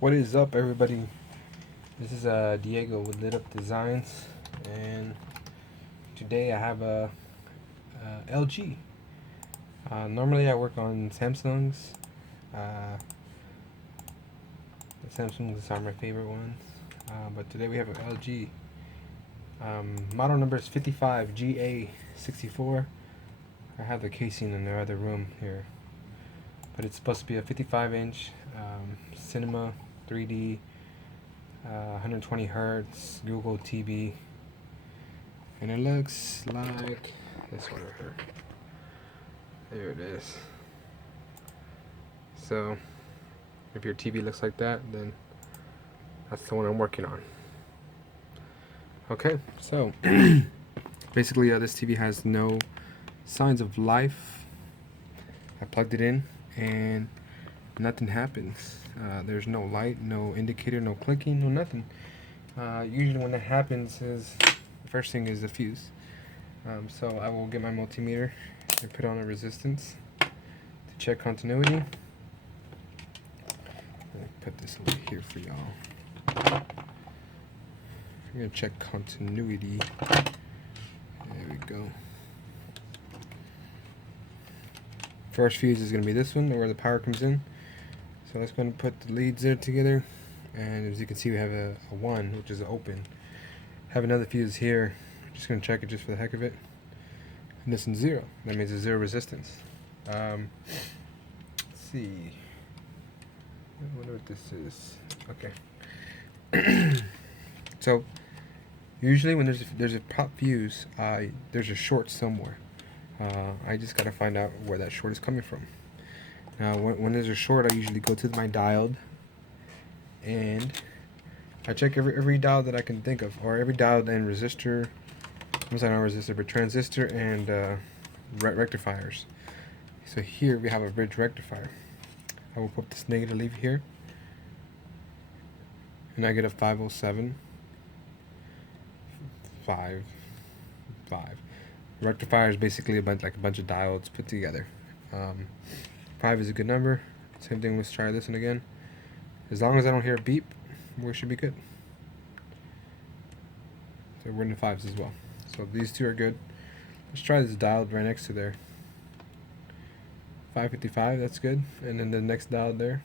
What is up, everybody? This is Diego with Lit Up Designs, and today I have a LG. Normally, I work on Samsungs. Uh, the Samsungs are my favorite ones, but today we have an LG. Model number is 55GA64. I have the casing in the other room here, but it's supposed to be a 55-inch cinema 3D 120 hertz Google TV, and it looks like this one right here. There it is. So if your TV looks like that, then that's the one I'm working on. Okay, so basically this TV has no signs of life. I plugged it in and nothing happens. There's no light, no indicator, no clicking, no nothing. Usually when that happens is the first thing is the fuse. So I will get my multimeter and put on a resistance to check continuity. Put this over here for y'all. I'm gonna check continuity. There we go. First fuse is gonna be this one, where the power comes in. So let's go and put the leads there together. And as you can see, we have a 1, which is open. Have another fuse here. I'm just gonna check it just for the heck of it. And this one's 0. That means there's 0 resistance. Let's see. I wonder what this is. Okay. So usually when there's a pop fuse, there's a short somewhere. I just gotta find out where that short is coming from. Now, when there's a short, I usually go to my diode and I check every diode that I can think of, or every diode and resistor. I'm sorry, not resistor, but transistor and rectifiers. So here we have a bridge rectifier. I will put this negative leaf here, and I get a 507. 5. Rectifier is basically a bunch of diodes put together. 5 is a good number. Same thing. Let's try this one again. As long as I don't hear a beep, we should be good. So we're in the 5s as well. So these two are good. Let's try this diode right next to there. 555, that's good. And then the next diode there,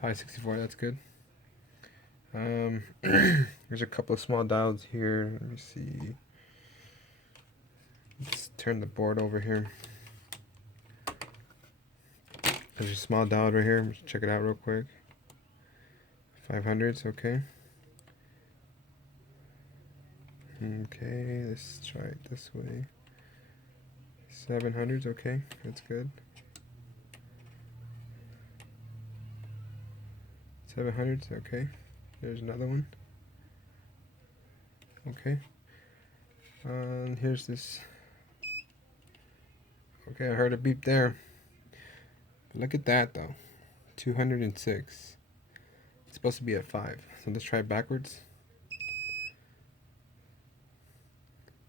564, that's good. There's a couple of small diodes here. Let me see. Let's turn the board over here. There's a small diode right here. Let's check it out real quick. 500s, okay. Okay, let's try it this way. 700s, okay, that's good. 700s, okay. There's another one. Okay. Here's this. Okay, I heard a beep there. But look at that though. 206. It's supposed to be at 5. So let's try it backwards.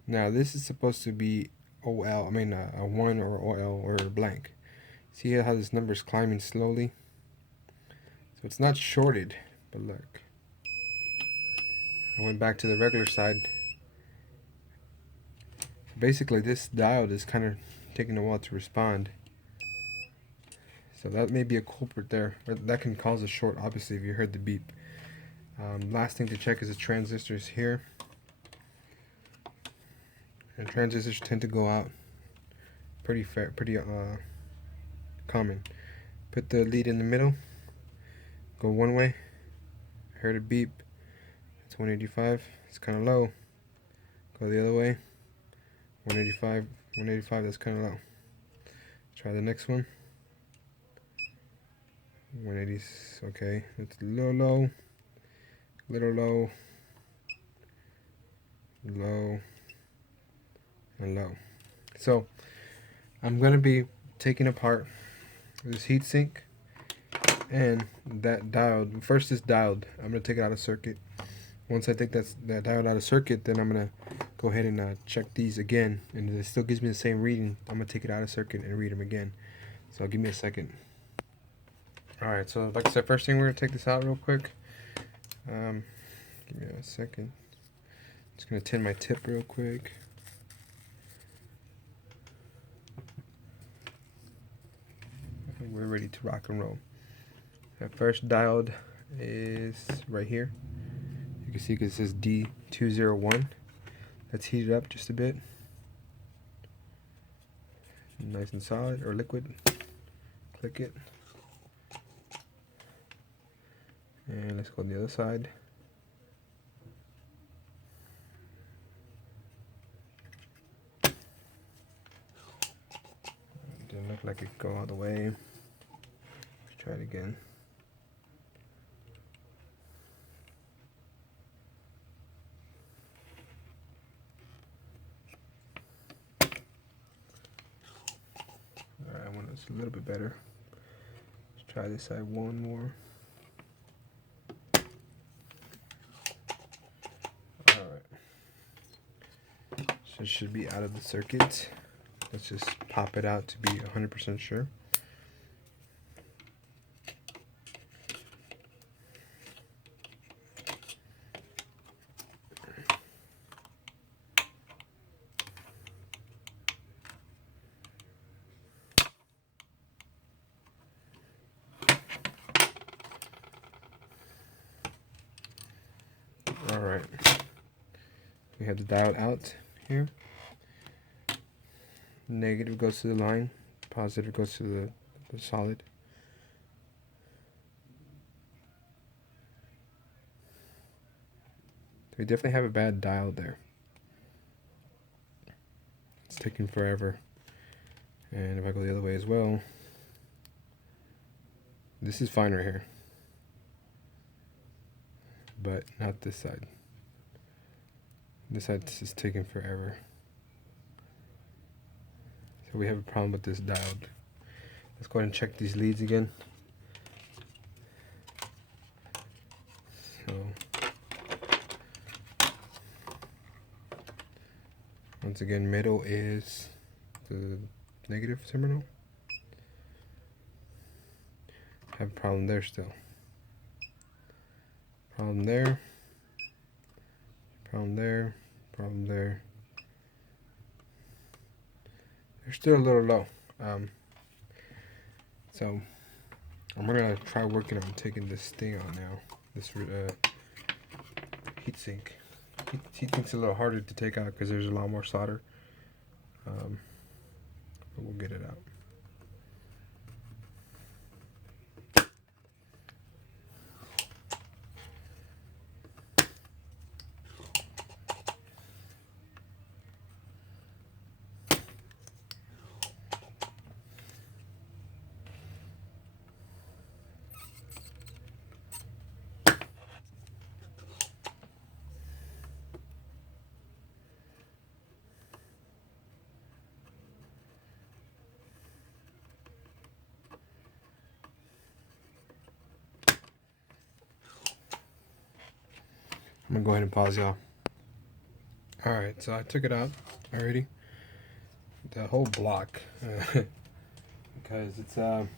Now this is supposed to be OL. I mean a 1 or OL or blank. See how this number is climbing slowly? So it's not shorted, but look. I went back to the regular side. Basically this diode is kind of taking a while to respond. So that may be a culprit there. Or that can cause a short, obviously, if you heard the beep. Last thing to check is the transistors here. And transistors tend to go out pretty common. Put the lead in the middle. Go one way. I heard a beep. It's 185. It's kind of low. Go the other way. 185. 185. That's kind of low. Try the next one. 180. Okay. It's a little low. Little low. Low. And low. So I'm gonna be taking apart this heatsink and that diode. First, this diode, I'm gonna take it out of circuit. Once I take that diode out of circuit, then I'm gonna go ahead and check these again, and if it still gives me the same reading, I'm gonna take it out of circuit and read them again. So give me a second. Alright, so like I said, first thing we're going to take this out real quick. Give me a second. Just going to tin my tip real quick. And we're ready to rock and roll. That first diode is right here. You can see because it says D201. Let's heat it up just a bit. Nice and solid, or liquid. Click it. And let's go to the other side. Didn't look like it could go all the way. Let's try it again. Alright, I want this a little bit better. Let's try this side one more. Alright. So it should be out of the circuit. Let's just pop it out to be 100% sure. Alright. We have the diode out here. Negative goes to the line, positive goes to the solid. We definitely have a bad diode there. It's taking forever. And if I go the other way as well, this is fine right here. But not this side. This side is taking forever. So we have a problem with this diode. Let's go ahead and check these leads again. So once again, middle is the negative terminal. Have a problem there still. Problem there. Problem there. Problem there. They're still a little low. So I'm gonna try working on taking this thing out now. This heat sink. Heat sink's a little harder to take out because there's a lot more solder. But we'll get it out. I'm gonna go ahead and pause y'all. Alright, so I took it out already. The whole block. Because it's didn't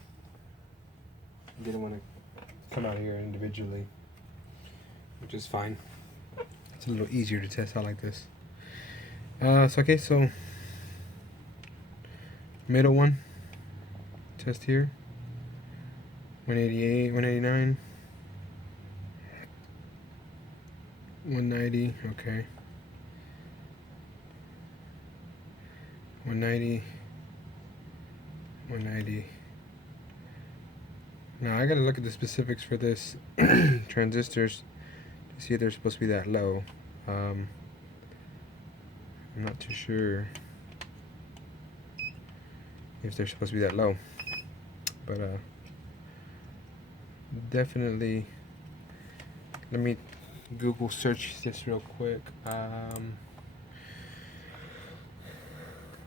want to come out here individually, which is fine. It's a little easier to test out like this. So middle one, test here. 188, 189, 190, okay. 190, 190. Now I gotta look at the specifics for this transistors to see if they're supposed to be that low. I'm not too sure if they're supposed to be that low, but definitely. Let me Google search this real quick.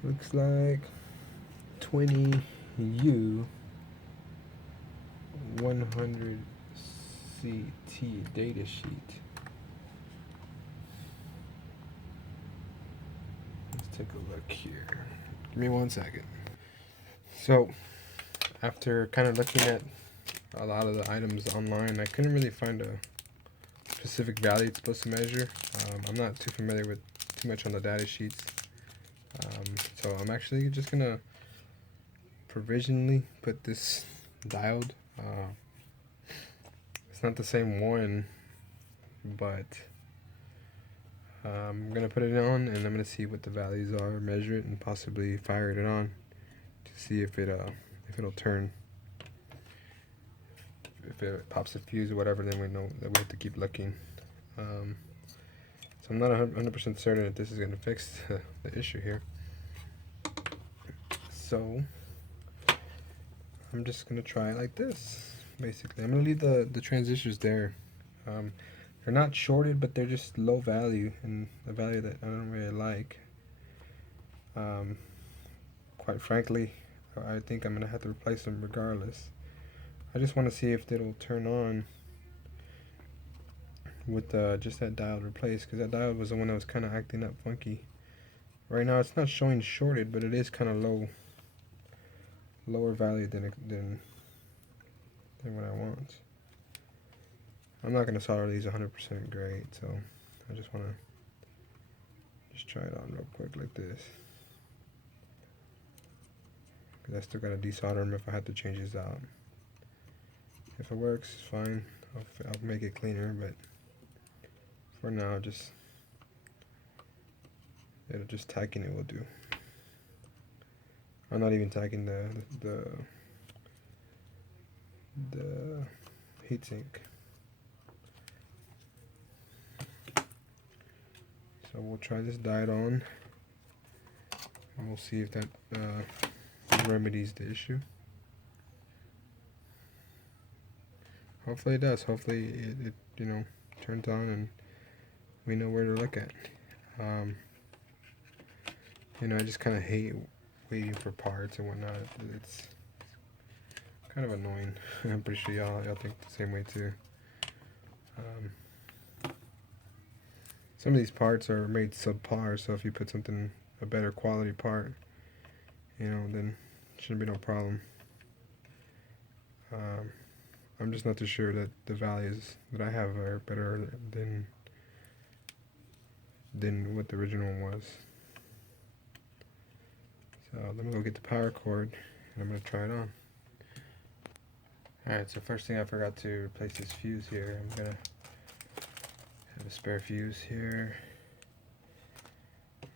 Looks like 20U 100 CT data sheet. Let's take a look here. Give me 1 second. So, after kind of looking at a lot of the items online. I couldn't really find a specific value it's supposed to measure. I'm not too familiar with too much on the data sheets. So I'm actually just gonna provisionally put this diode. It's not the same one, but I'm gonna put it on and I'm gonna see what the values are, measure it, and possibly fire it on to see if it'll turn. If it pops a fuse or whatever, then we know that we have to keep looking. So I'm not 100% certain that this is gonna fix the issue here. So I'm just gonna try it like this. Basically, I'm gonna leave the transistors there. They're not shorted, but they're just low value, and a value that I don't really like. Quite frankly, I think I'm gonna have to replace them regardless. I just want to see if it'll turn on with just that diode replaced, because that diode was the one that was kind of acting up funky. Right now it's not showing shorted, but it is kind of lower value than what I want. I'm not going to solder these 100% grade, so I just want to just try it on real quick like this. Because I still got to desolder them if I have to change these out. If it works, fine. I'll make it cleaner, but for now, just tacking it will do. I'm not even tacking the heatsink. So we'll try this diode on, and we'll see if that remedies the issue. Hopefully it does. Hopefully it turns on and we know where to look at. I just kind of hate waiting for parts and whatnot. It's kind of annoying. I'm pretty sure y'all think the same way too. Some of these parts are made subpar, so if you put a better quality part, then it shouldn't be no problem. I'm just not too sure that the values that I have are better than what the original one was. So let me go get the power cord and I'm going to try it on. Alright, so first thing, I forgot to replace this fuse here. I'm going to have a spare fuse here.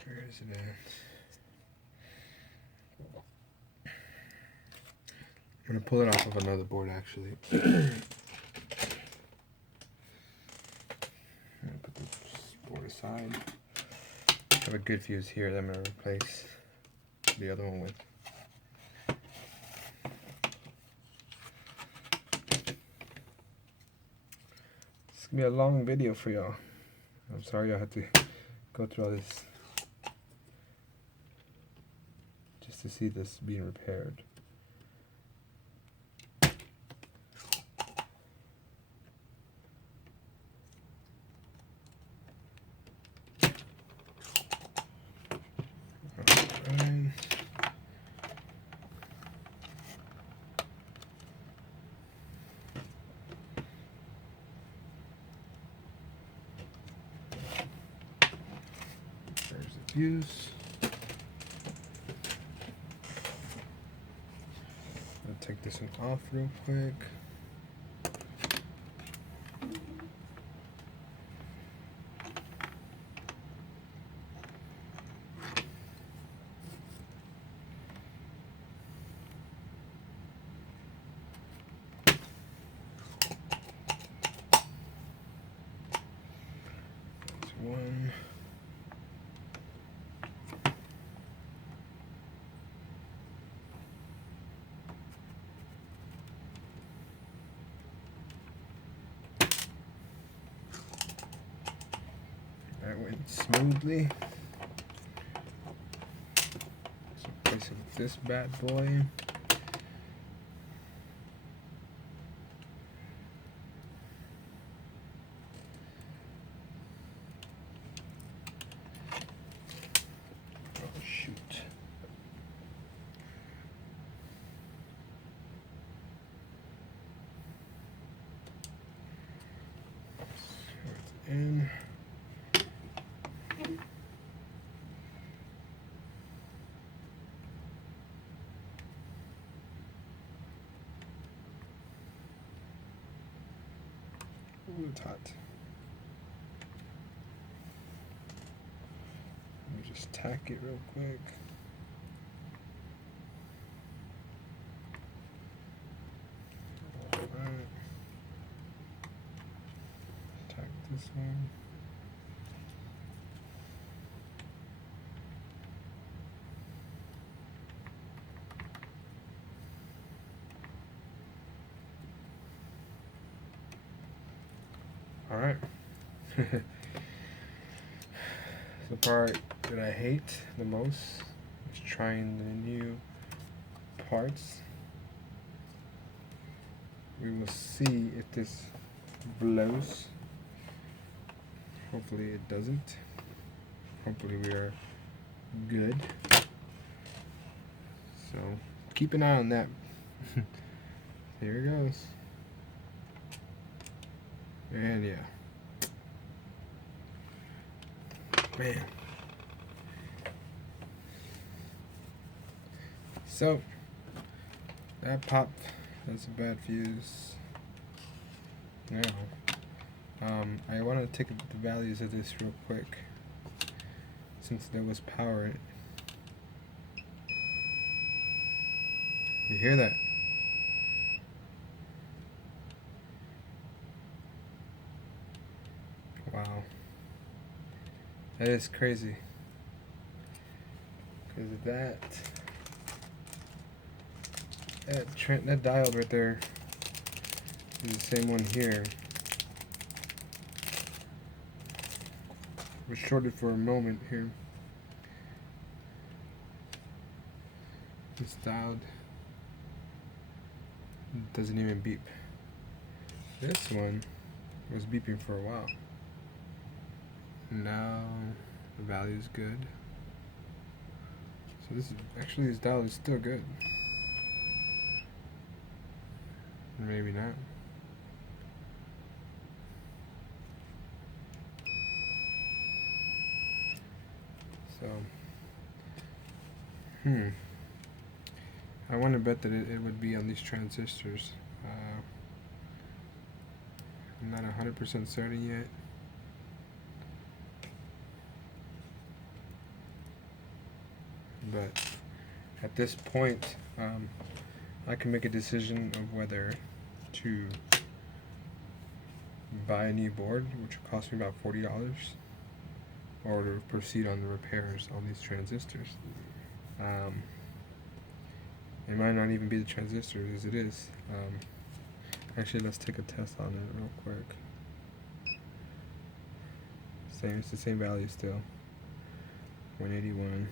Where is it at? I'm going to pull it off of another board actually. I'm going to put this board aside. I have a good fuse here that I'm going to replace the other one with. It's going to be a long video for y'all. I'm sorry I had to go through all this just to see this being repaired. There's the fuse. I'll take this one off real quick. That's one. That went smoothly. So placing this bad boy. Oh shoot. in. Ooh, it's hot. Let me just tack it real quick. Alright. Tack this one. Alright. The part that I hate the most is trying the new parts. We will see if this blows. Hopefully it doesn't. Hopefully we are good. So keep an eye on that. Here it goes. And yeah. Man. So that popped. That's a bad fuse. Now, I want to take the values of this real quick, since there was power in it. You hear that? Wow. That is crazy. Because of that diode right there is the same one here. Was shorted for a moment here. This diode doesn't even beep. This one was beeping for a while. Now the value is good. So this diode is still good. Maybe not. So, I want to bet that it would be on these transistors. I'm not 100% certain yet. But at this point, I can make a decision of whether to buy a new board, which will cost me about $40, or to proceed on the repairs on these transistors. It might not even be the transistors as it is. Actually, let's take a test on it real quick. It's the same value still. 181.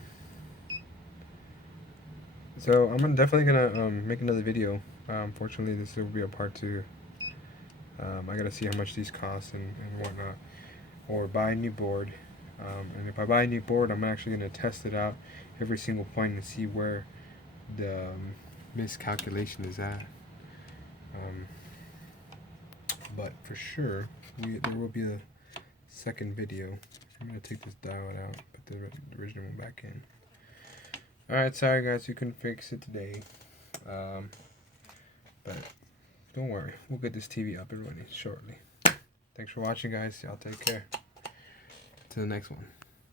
So I'm definitely gonna make another video. Unfortunately, this will be a part 2. I gotta see how much these cost and whatnot, or buy a new board. And if I buy a new board, I'm actually gonna test it out every single point and see where the miscalculation is at. But for sure, there will be a second video. I'm gonna take this diode out, put the original one back in. Alright, sorry guys, you couldn't fix it today. But don't worry, we'll get this TV up and running shortly. Thanks for watching, guys. Y'all take care. To the next one.